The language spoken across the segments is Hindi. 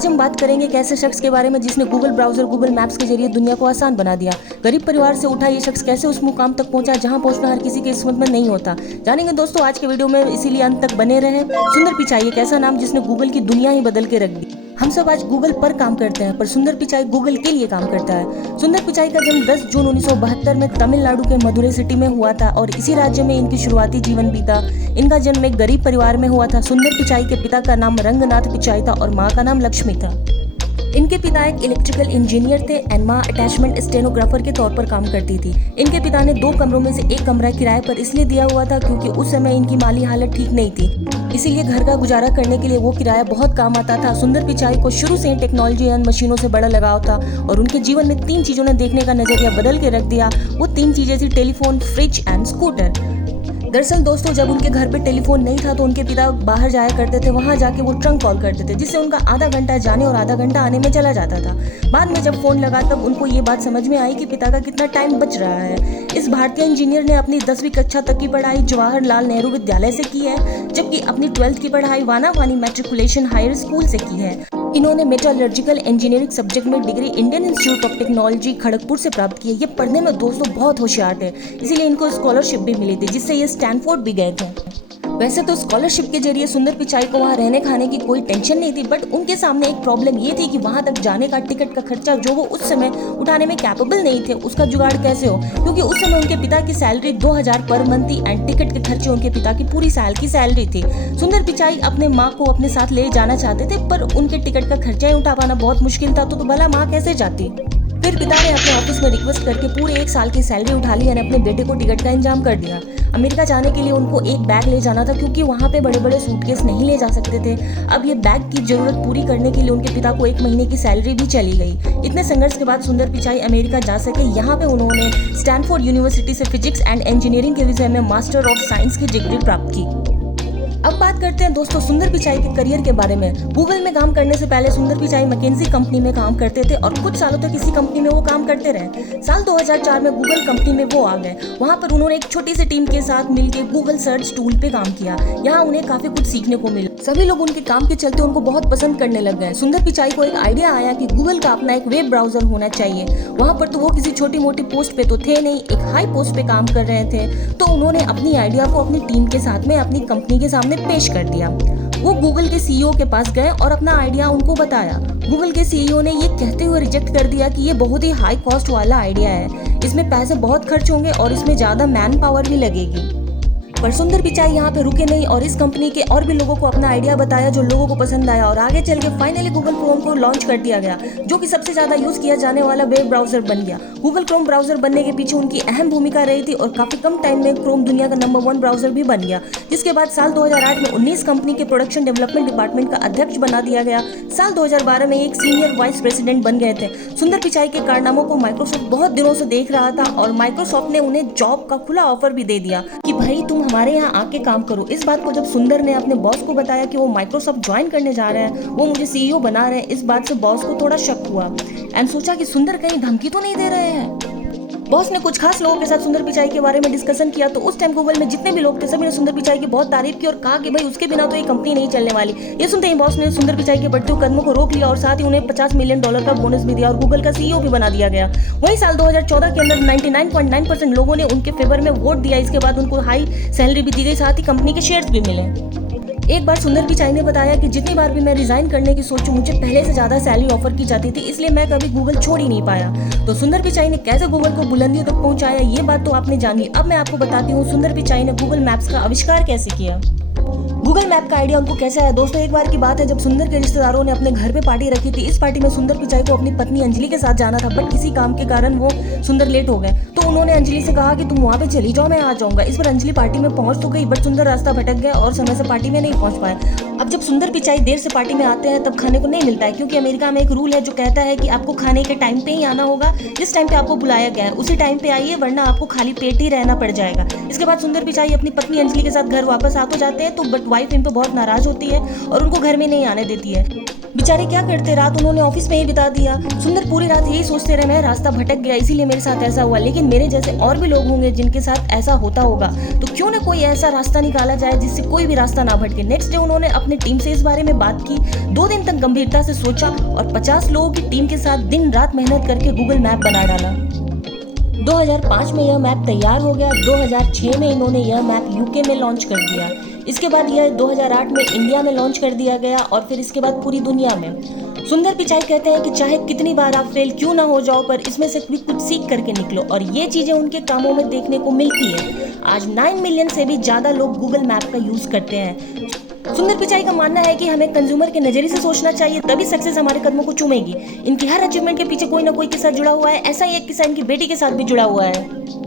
आज हम बात करेंगे एक ऐसे शख्स के बारे में जिसने गूगल ब्राउजर गूगल मैप्स के जरिए दुनिया को आसान बना दिया। गरीब परिवार से उठा ये शख्स कैसे उस मुकाम तक पहुंचा जहां पहुंचना हर किसी के किस्मत में नहीं होता। जानेंगे दोस्तों आज के वीडियो में, इसीलिए अंत तक बने रहे। सुंदर पिचाई एक ऐसा नाम जिसने गूगल की दुनिया ही बदल के रख दी। हम सब आज गूगल पर काम करते हैं, पर सुंदर पिचाई गूगल के लिए काम करता है। सुंदर पिचाई का जन्म 10 जून 1972 में तमिलनाडु के मदुरै सिटी में हुआ था और इसी राज्य में इनकी शुरुआती जीवन बीता। इनका जन्म एक गरीब परिवार में हुआ था। सुंदर पिचाई के पिता का नाम रंगनाथ पिचाई था और माँ का नाम लक्ष्मी था। इनके पिता एक इलेक्ट्रिकल इंजीनियर थे एंड माँ अटैचमेंट स्टेनोग्राफर के तौर पर काम करती थी। इनके पिता ने 2 कमरों में से एक कमरा किराए पर इसलिए दिया हुआ था क्योंकि उस समय इनकी माली हालत ठीक नहीं थी, इसीलिए घर का गुजारा करने के लिए वो किराया बहुत काम आता था। सुंदर पिचाई को शुरू से ही टेक्नोलॉजी एंड मशीनों से बड़ा लगाव था और उनके जीवन में 3 चीजों ने देखने का नजरिया बदल के रख दिया। वो 3 चीजें थी टेलीफोन, फ्रिज एंड स्कूटर। दरअसल दोस्तों, जब उनके घर पे टेलीफोन नहीं था तो उनके पिता बाहर जाया करते थे, वहां जाके वो ट्रंक कॉल करते थे जिससे उनका आधा घंटा जाने और आधा घंटा आने में चला जाता था। बाद में जब फोन लगा तब उनको ये बात समझ में आई कि पिता का कितना टाइम बच रहा है। इस भारतीय इंजीनियर ने अपनी 10वीं कक्षा तक की पढ़ाई जवाहरलाल नेहरू विद्यालय से की है, जबकि अपनी 12th की पढ़ाई वानावानी मैट्रिकुलेशन हायर स्कूल से की है। इन्होंने मेटलर्जिकल इंजीनियरिंग सब्जेक्ट में degree Indian institute of technology Kharagpur से प्राप्त की है। ये पढ़ने में दोस्तों बहुत होशियार थे, इसीलिए इनको स्कॉलरशिप भी मिली थी जिससे ये स्टैनफोर्ड भी गए थे। वैसे तो स्कॉलरशिप के जरिए सुंदर पिचाई को वहाँ रहने खाने की कोई टेंशन नहीं थी, बट उनके सामने एक प्रॉब्लम ये थी कि वहाँ तक जाने का टिकट का खर्चा जो वो उस समय उठाने में कैपेबल नहीं थे, उसका जुगाड़ कैसे हो, क्योंकि उस समय उनके पिता की सैलरी 2000 पर मंथ थी एंड टिकट के खर्चे उनके पिता की पूरी साल की सैलरी थी। सुंदर पिचाई अपने माँ को अपने साथ ले जाना चाहते थे, पर उनके टिकट का खर्चा ही उठा पाना बहुत मुश्किल था, तो भला माँ कैसे जाती। फिर पिता ने अपने ऑफिस में रिक्वेस्ट करके पूरे 1 साल की सैलरी उठा ली और अपने बेटे को टिकट का इंतजाम कर दिया। अमेरिका जाने के लिए उनको एक बैग ले जाना था क्योंकि वहाँ पे बड़े बड़े सूटकेस नहीं ले जा सकते थे। अब ये बैग की जरूरत पूरी करने के लिए उनके पिता को 1 महीने की सैलरी भी चली गई। इतने संघर्ष के बाद सुंदर पिचाई अमेरिका जा सके। यहाँ पे उन्होंने स्टैनफोर्ड यूनिवर्सिटी से फिजिक्स एंड इंजीनियरिंग के विषय में मास्टर ऑफ साइंस की डिग्री प्राप्त की। अब बात करते हैं दोस्तों सुंदर पिचाई के करियर के बारे में। गूगल में काम करने से पहले सुंदर पिचाई मैकेंजी कंपनी में काम करते थे और कुछ सालों तक इसी कंपनी में वो काम करते रहे। साल 2004 में गूगल कंपनी में वो आ गए। वहाँ पर उन्होंने एक छोटी सी टीम के साथ मिलकर गूगल सर्च टूल पे काम किया। यहाँ उन्हें काफी कुछ सीखने को मिला। सभी लोग उनके काम के चलते उनको बहुत पसंद करने लग गए। सुंदर पिचाई को एक आइडिया आया कि गूगल का अपना एक वेब ब्राउजर होना चाहिए। वहाँ पर तो वो किसी छोटी मोटी पोस्ट पे तो थे नहीं, एक हाई पोस्ट पे काम कर रहे थे, तो उन्होंने अपनी आइडिया को अपनी टीम के साथ में अपनी कंपनी के सामने पेश कर दिया। वो गूगल के सीईओ के पास गए और अपना आइडिया उनको बताया। गूगल के सीईओ ने ये कहते हुए रिजेक्ट कर दिया कि ये बहुत ही हाई कॉस्ट वाला आइडिया है, इसमें पैसे बहुत खर्च होंगे और इसमें ज्यादा मैन पावर भी लगेगी। पर सुंदर पिचाई यहाँ पे रुके नहीं और इस कंपनी के और भी लोगों को अपना आइडिया बताया जो लोगों को पसंद आया और आगे चल के फाइनली गूगल क्रोम को लॉन्च कर दिया गया, जो कि सबसे ज्यादा यूज किया जाने वाला वेब ब्राउजर बन गया। गूगल क्रोम ब्राउजर बनने के पीछे उनकी अहम भूमिका रही थी और काफी कम टाइम में क्रोम दुनिया का नंबर 1 ब्राउजर भी बन गया, जिसके बाद साल 2008 में 19 कंपनी के प्रोडक्शन डेवलपमेंट डिपार्टमेंट का अध्यक्ष बना दिया गया। साल 2012 में एक सीनियर वाइस प्रेसिडेंट बन गए थे। सुंदर पिचाई के कारनामों को माइक्रोसॉफ्ट बहुत दिनों से देख रहा था और माइक्रोसॉफ्ट ने उन्हें जॉब का खुला ऑफर भी दे दिया कि भाई तुम हमारे यहाँ आके काम करो। इस बात को जब सुंदर ने अपने बॉस को बताया कि वो माइक्रोसॉफ्ट ज्वाइन करने जा रहे हैं, वो मुझे सीईओ बना रहे हैं, इस बात से बॉस को थोड़ा शक हुआ एंड सोचा कि सुंदर कहीं धमकी तो नहीं दे रहे हैं। बॉस ने कुछ खास लोगों के साथ सुंदर पिचाई के बारे में डिस्कशन किया, तो उस टाइम गूगल में जितने भी लोग थे सभी ने सुंदर पिचाई की बहुत तारीफ की और कहा कि भाई उसके बिना तो ये कंपनी नहीं चलने वाली। ये सुनते ही बॉस ने सुंदर पिचाई के बढ़ते हुए कदमों को रोक लिया और साथ ही उन्हें $50 मिलियन का बोनस भी दिया और गूगल का सीईओ भी बना दिया गया। वहीं साल 2014 के अंदर 99.9% लोगों ने उनके फेवर में वोट दिया। इसके बाद उनको हाई सैलरी भी दी गई, साथ ही कंपनी के शेयर्स भी मिले। एक बार सुंदर पिचाई ने बताया कि जितनी बार भी मैं रिजाइन करने की सोचूं मुझे पहले से ज्यादा सैलरी ऑफर की जाती थी, इसलिए मैं कभी गूगल छोड़ ही नहीं पाया। तो सुंदर पिचाई ने कैसे गूगल को बुलंदियों तक पहुंचाया, ये बात तो आपने जान ली। अब मैं आपको बताती हूँ सुंदर पिचाई ने गूगल मैप्स का आविष्कार कैसे किया। गूगल मैप का आइडिया उनको कैसे आया। दोस्तों, एक बार की बात है जब सुंदर के रिश्तेदारों ने अपने घर पे पार्टी रखी थी। इस पार्टी में सुंदर पिचाई को अपनी पत्नी अंजलि के साथ जाना था, बट किसी काम के कारण वो सुंदर लेट हो गए। तो उन्होंने अंजलि से कहा कि तुम वहाँ पे चली जाओ, मैं आ जाऊंगा। इस पर अंजलि पार्टी में पहुंच तो गई, बट सुंदर रास्ता भटक गया और समय से पार्टी में नहीं पहुंच पाए। अब जब सुंदर पिचाई देर से पार्टी में आते हैं तब खाने को नहीं मिलता है, क्योंकि अमेरिका में एक रूल है जो कहता है कि आपको खाने के टाइम पे ही आना होगा। जिस टाइम पे आपको बुलाया गया है उसी टाइम पे आइए, वरना आपको खाली पेट ही रहना पड़ जाएगा। इसके बाद सुंदर पिचाई अपनी पत्नी अंजलि के साथ घर वापस आ तो जाते हैं, तो बट वाइफ इन पर बहुत नाराज होती है और उनको घर में नहीं आने देती है। बेचारे क्या करते, रात उन्होंने ऑफिस में ही बिता दिया। सुंदर पूरी रात यही सोचते रहे, मैं रास्ता भटक गया इसीलिए मेरे साथ ऐसा हुआ, लेकिन मेरे जैसे और भी लोग होंगे जिनके साथ ऐसा होता होगा, तो क्यों ना कोई ऐसा रास्ता निकाला जाए जिससे कोई भी रास्ता ना भटके। नेक्स्ट डे उन्होंने अपनी टीम से इस बारे में बात की, 2 दिन तक गंभीरता से सोचा और 50 लोगों की टीम के साथ दिन रात मेहनत करके गूगल मैप बना डाला। 2005 में यह मैप तैयार हो गया। 2006 में इन्होंने यह मैप यूके में लॉन्च कर दिया। इसके बाद यह 2008 में इंडिया में लॉन्च कर दिया गया और फिर इसके बाद पूरी दुनिया में। सुंदर पिचाई कहते हैं कि चाहे कितनी बार आप फेल क्यों ना हो जाओ, पर इसमें से भी कुछ सीख करके निकलो, और ये चीजें उनके कामों में देखने को मिलती है। आज 9 मिलियन से भी ज्यादा लोग गूगल मैप का यूज करते हैं। सुंदर पिचाई का मानना है कि हमें कंज्यूमर के नजरिए से सोचना चाहिए, तभी सक्सेस हमारे कदमों को चूमेगी। इनकी हर अचीवमेंट के पीछे कोई ना कोई किस्सा जुड़ा हुआ है। ऐसा ही एक किस्सा इनकी बेटी के साथ भी जुड़ा हुआ है।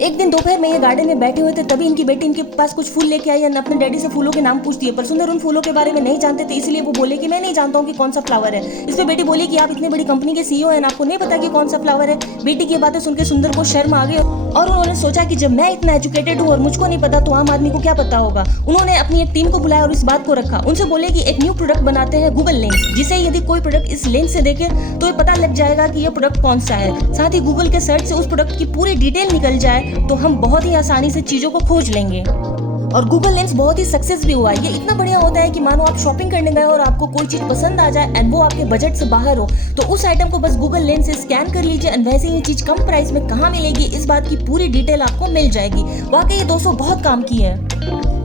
एक दिन दोपहर में ये गार्डन में बैठे हुए थे, तभी इनकी बेटी इनके पास कुछ फूल लेके आई और अपने डैडी से फूलों के नाम पूछती है, पर सुंदर उन फूलों के बारे में नहीं जानते थे, इसलिए वो बोले कि मैं नहीं जानता हूँ कि कौन सा फ्लावर है। इस पे बेटी बोली कि आप इतनी बड़ी कंपनी के सीईओ हैं, आपको नहीं पता कि कौन सा फ्लावर है। बेटी की बातें सुनकर सुंदर को शर्म आ गई और उन्होंने सोचा कि जब मैं इतना एजुकेटेड हूँ और मुझको नहीं पता तो आम आदमी को क्या पता होगा। उन्होंने अपनी एक टीम को बुलाया और इस बात को रखा। उनसे बोले कि एक न्यू प्रोडक्ट बनाते हैं, गूगल लेंस, जिसे यदि कोई प्रोडक्ट इस लेंस से देखे तो ये पता लग जाएगा कि यह प्रोडक्ट कौन सा है। साथ ही गूगल के सर्च से उस प्रोडक्ट की पूरी डिटेल निकल जाए तो हम बहुत ही आसानी से चीजों को खोज लेंगे। और गूगल लेंस बहुत ही सक्सेस भी हुआ। ये इतना बढ़िया होता है कि मानो आप शॉपिंग करने गए और आपको कोई चीज पसंद आ जाए एंड वो आपके बजट से बाहर हो, तो उस आइटम को बस गूगल लेंस से स्कैन कर लीजिए एंड वैसे ही चीज कम प्राइस में कहाँ मिलेगी इस बात की पूरी डिटेल आपको मिल जाएगी। वाकई ये दोस्तों बहुत काम की है।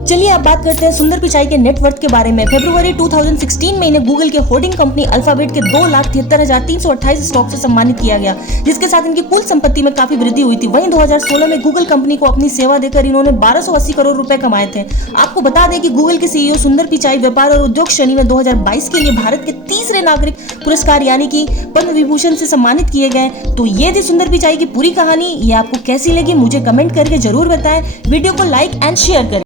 चलिए अब बात करते हैं सुंदर पिचाई के नेटवर्थ के बारे में। फरवरी 2016 में इन्हें गूगल के होर्डिंग कंपनी अल्फाबेट के 2,73,328 स्टॉक से सम्मानित किया गया, जिसके साथ इनकी कुल संपत्ति में काफी वृद्धि हुई थी। वहीं 2016 में गूगल कंपनी को अपनी सेवा देकर इन्होंने 1280 करोड़ रुपए कमाए थे। आपको बता दें कि गूगल के सीईओ सुंदर पिचाई व्यापार और उद्योग श्रेणी में 2022 के लिए भारत के तीसरे नागरिक पुरस्कार यानी कि पद्म विभूषण से सम्मानित किए गए। तो ये थी सुंदर पिचाई की पूरी कहानी। ये आपको कैसी लगी मुझे कमेंट करके जरूर बताएं। वीडियो को लाइक एंड शेयर करें।